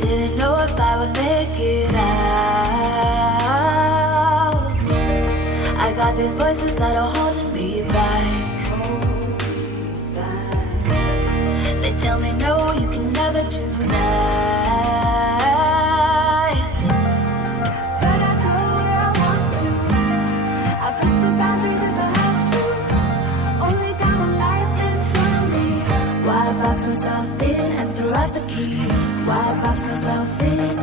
Didn't know if I would make it out. I got these voices that are holding me back. They tell me no, you can never do that. But I go where I want to. I push the boundaries if I have to. Only got one life in front of me. Why box myself in and throw out the key? Why box myself in?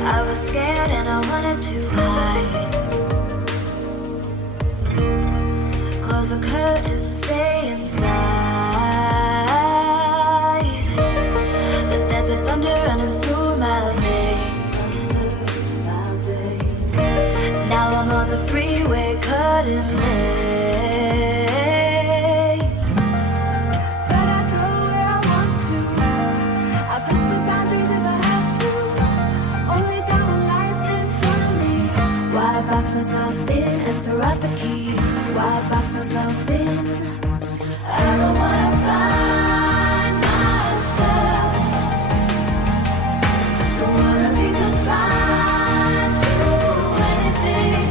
I was scared and I wanted to hide. Close the curtains, stay inside. But there's a thunder running through my veins. Now I'm on the freeway cutting lanes. But I go where I want to. I push the boundaries if I have to. Only got one life in front of me. Why box myself in and throw out the key? Why box myself in? I don't wanna find myself. Don't wanna be confined to anything.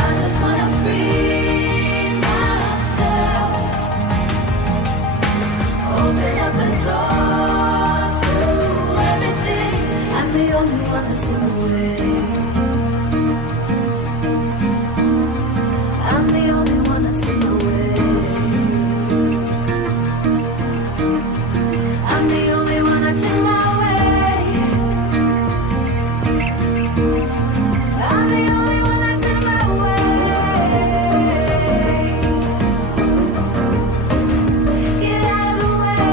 I just wanna free myself. Open up the door to everything. I'm the only one that's in the way. I'm the only one that's in the way. I'm the only one that's in my way. I'm the only one that's in my way. Get out of the way.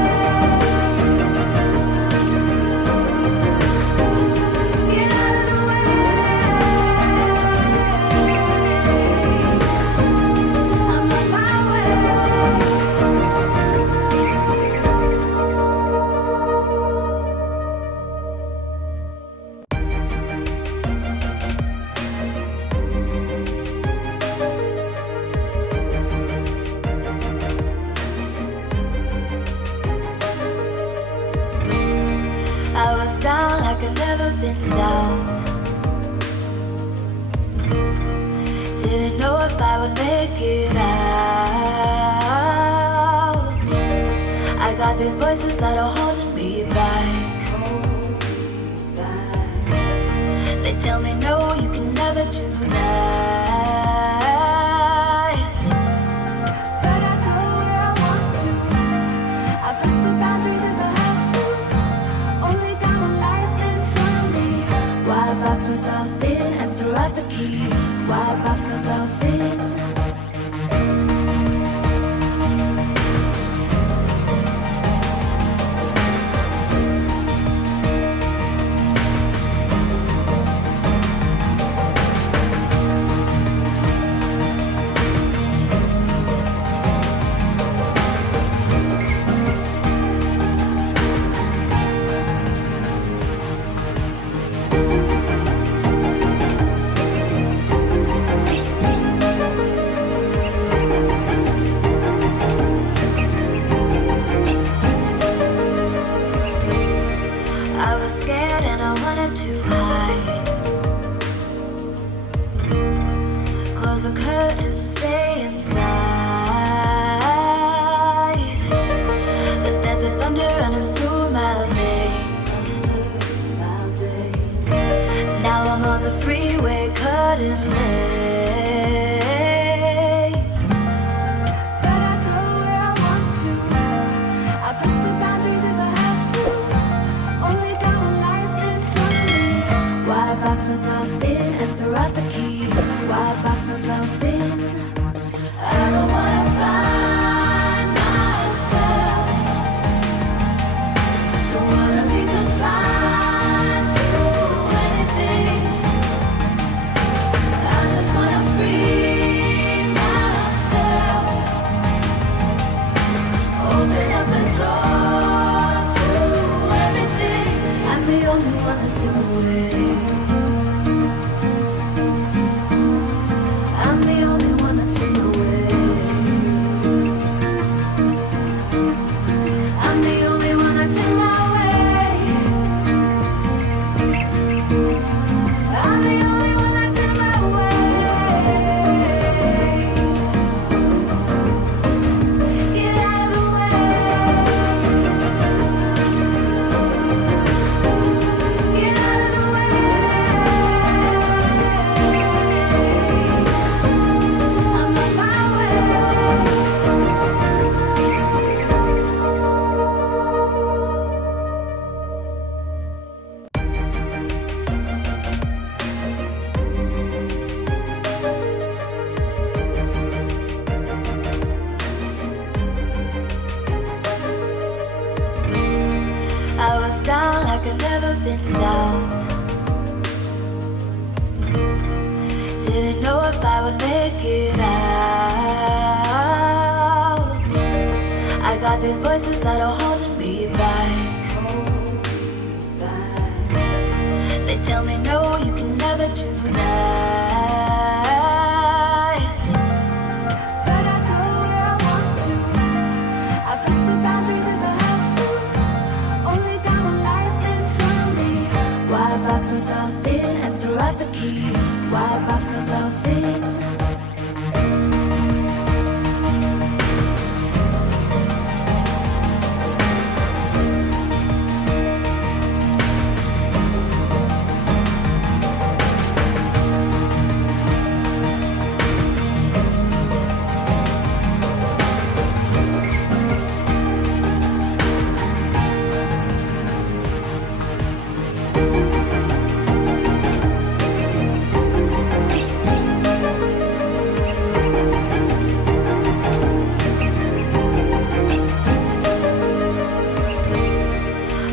Get out of the way. I'm on my way. I was down like I've never been down. Didn't know if I would make it out. I got these voices that are holding me back. They tell me no, you can never do that. But I go where I want to. I push the boundaries if I have to. Only got one life in front of me. Why box myself in and throw out the key? Why box myself in? I was scared and I wanted to hide. Close the curtains, stay inside. But there's a thunder running through my veins. Now I'm on the freeway cutting lanes. But I go where I want to. I push the boundaries if I have to. Only got one life in front of me. Why box myself in and throw out the key? Why box myself in? Didn't know if I would make it out. I got these voices that are holding me back. They tell me no, you can never do that. But I go where I want to. I push the boundaries if I have to. Only got one life in front of me. Why box myself in and throw out the key? Why box myself in?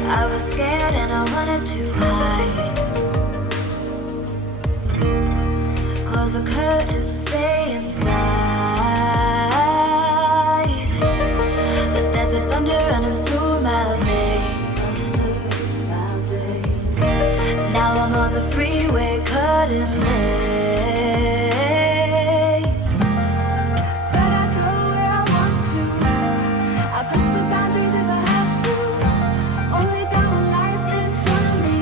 I was scared and I wanted to hide. Close the curtains and stay inside. But there's a thunder running through my veins. Now I'm on the freeway cutting lanes. But I go where I want to. I push the boundaries if I have to. Only got one life in front of me.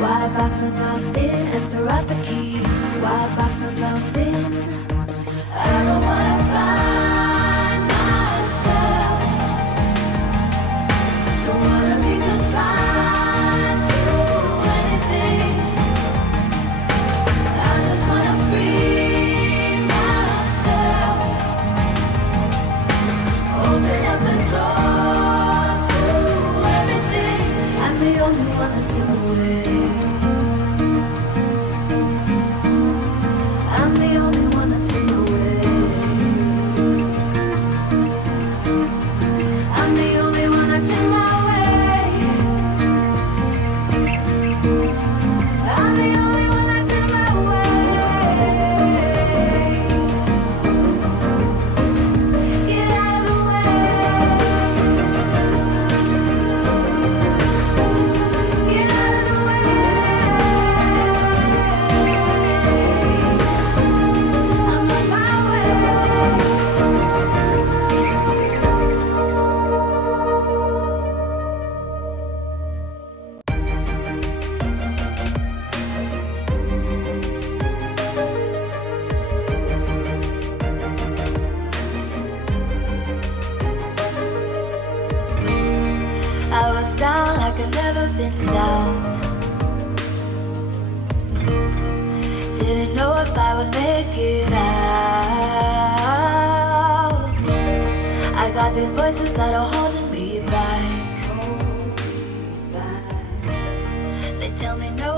Why box myself in and throw out the key? Why box myself in? I don't wanna find myself. Don't wanna be confined to anything. I just wanna free myself. Open up the door to everything. I'm the only one that's in the way. I'm the only one that's in the way. I'm the only one that's in my way. I'm the only one that's in my way. Get out of the way. Get out of the way. I'm on my way. I was down like I've never been down. Didn't know if I would make it out. I got these voices that are holding me back. They tell me no,